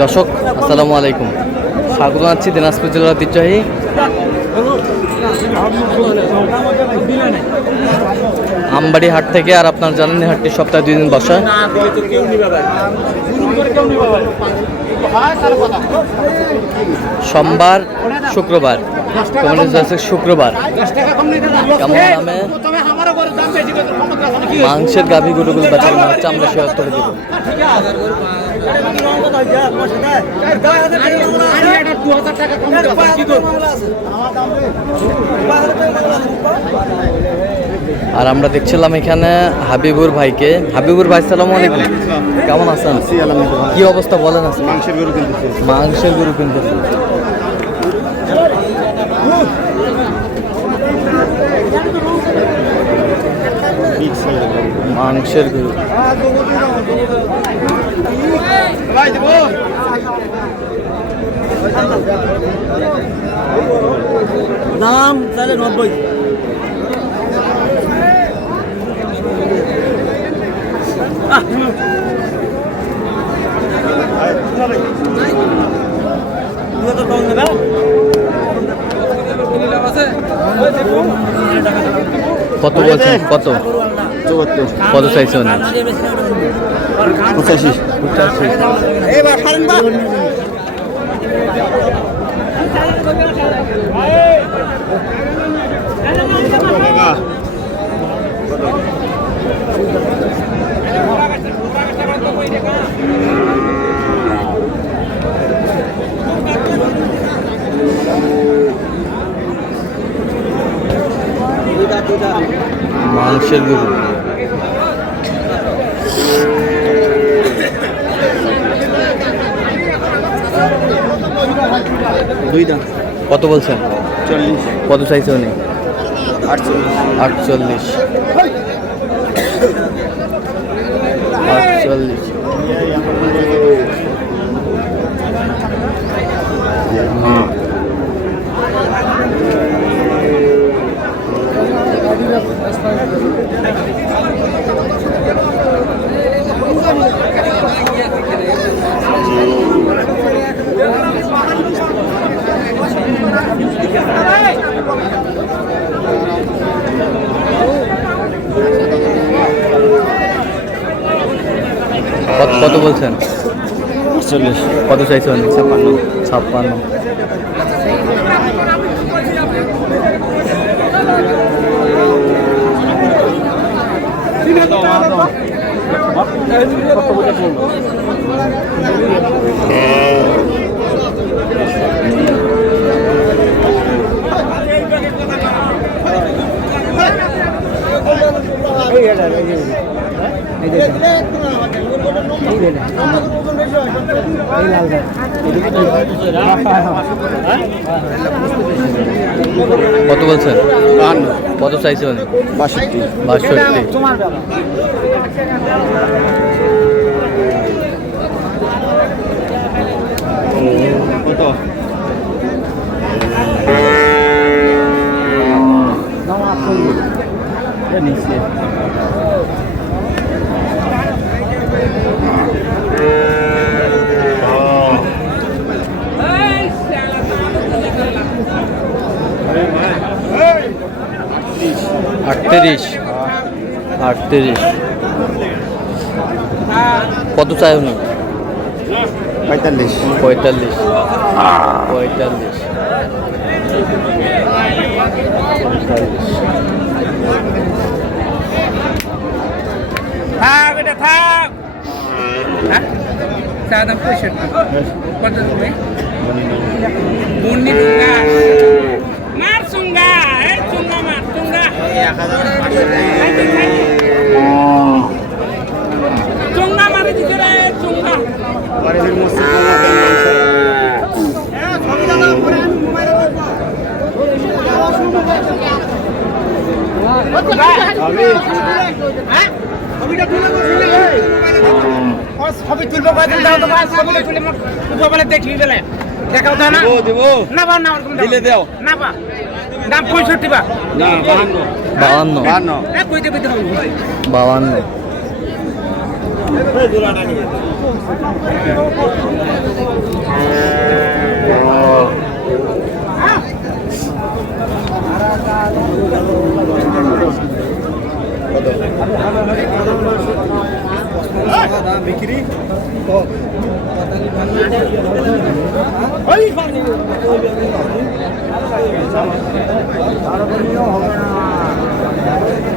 দর্শক আসসালামু আলাইকুম, স্বাগত জানাচ্ছি দিনাজপুর জেলার ঐতিহ্যবাহী আমবাড়ি হাট থেকে। আর আপনার জানেন এই হাটটি সপ্তাহে 2 দিন বসে, সোমবার শুক্রবার। শুক্রবার কেমন দামে মাংসের গাভী গরুগুলো বেচা কেনা হচ্ছে আমরা সে উত্তরে দেব। আর আমরা দেখছিলাম এখানে হাবিবুর ভাইকে। হাবিবুর ভাই সালাম আলাইকুম, কেমন আছেন? কি অবস্থা বলেন? আছে মাংসের গরু কিনতেছে। মাংসের গরু দাম তাহলে 90। কত বলছেন? কত কত চাইছে? 85। মাংসের গরু কত বলছেন? 40। কত চাইছে উনি? 48। কত বলছেন? 40। কত চাইছে উনি? 56। কত বলছেন? কত চাইছে উনি? 62। কত? নিচে 38। কত চাই উনি? 45। 45। থাক এটা থাক। হ্যাঁ চা দাম 65। কত তুমি মুন্নি টুঙ্গা মার চুঙ্গা, এই চুঙ্গা মার চুঙ্গা 1000। চুঙ্গা মারে দিতে রে চুঙ্গা। ছবি তুলবো দেখলি দেখাও তা না না বা না দিলে দেও না বা দাম 65 বা না 52 কইতে 52।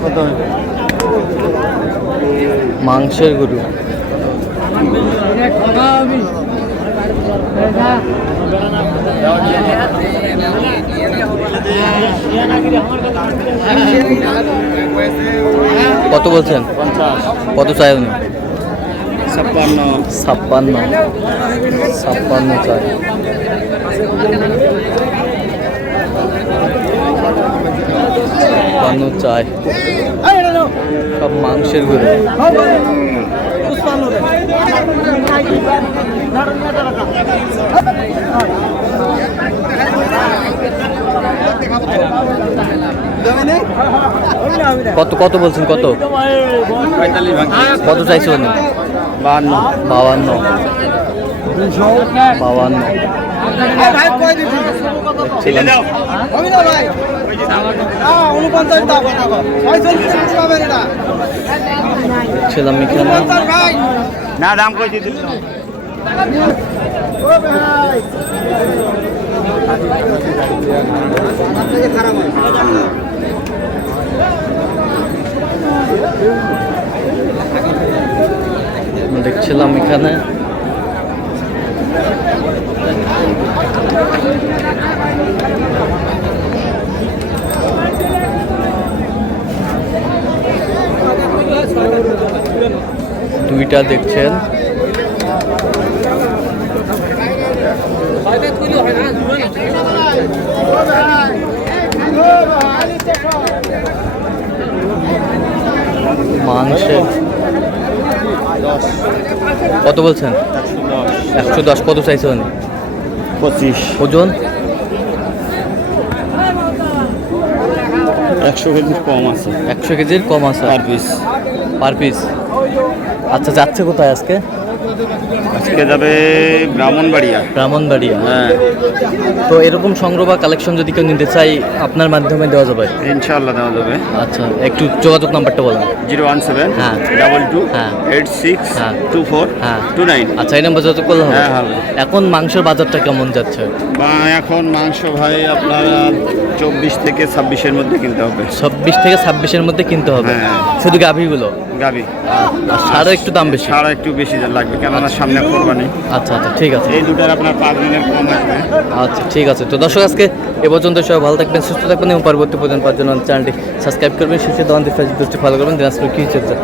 কত মাংসের গরু কত বলছেন? 50 কত চাই উনি? 56 ছাপ্পান্ন চাই। চাই সব মাংসের গরু। কত কত বলছেন? কত 45 ভাঙছি কত চাইছে উনি? 52 52 ছিলাম এখানে। না দাম কইছি দিল দেখছিলাম এখানে দুইটা দেখছেন। মাংসের কত বলছেন? 110 কত চাইছেন? 25 ওজন 100 কেজি কম আছে 100 কেজির কম আছে পার পিস পার পিস। আচ্ছা, যাচ্ছে কোথায় আজকে? আজকে যাবে ব্রাহ্মণবাড়িয়া। ব্রাহ্মণবাড়িয়া। হ্যাঁ তো এরকম সংগ্রহ বা কালেকশন যদি কেউ নিতে চাই আপনার মাধ্যমে দেওয়া যাবে? ইনশাআল্লাহ দেওয়া যাবে। আচ্ছা, একটু যোগাযোগ নাম্বারটা বলেন। 017 হ্যাঁ। 22 হ্যাঁ। 86 হ্যাঁ। 24 হ্যাঁ। 29। আচ্ছা, এই নাম্বার যোগাযোগ করলে হবে? হ্যাঁ, হবে। এখন মাংসের বাজারটা কেমন যাচ্ছে? বা এখন মাংস ভাই আপনার 24 থেকে 26-এর মধ্যে কিনতে হবে। 26 থেকে 26-এর মধ্যে কিনতে হবে। হ্যাঁ। শুধু গাভীগুলো? গাবি আর সারা একটু দাম বেশি? সারা একটু বেশি লাগবে, কেননা সামনে কোরবানি। আচ্ছা আচ্ছা, ঠিক আছে। এই দুটার আপনার 5 দিনের কম আসবে। আচ্ছা, ঠিক আছে। তো দর্শক, আজকে এ পর্যন্ত সবাই ভালো থাকবেন, সুস্থ থাকবেন এবং পরবর্তী পর্যন্ত পাওয়ার জন্য চ্যানেলটি সাবস্ক্রাইব করবেন। শীর্ষে দোকানটি ফেসবুক ফলো করবেন। দিনাজপুর কি চলছে।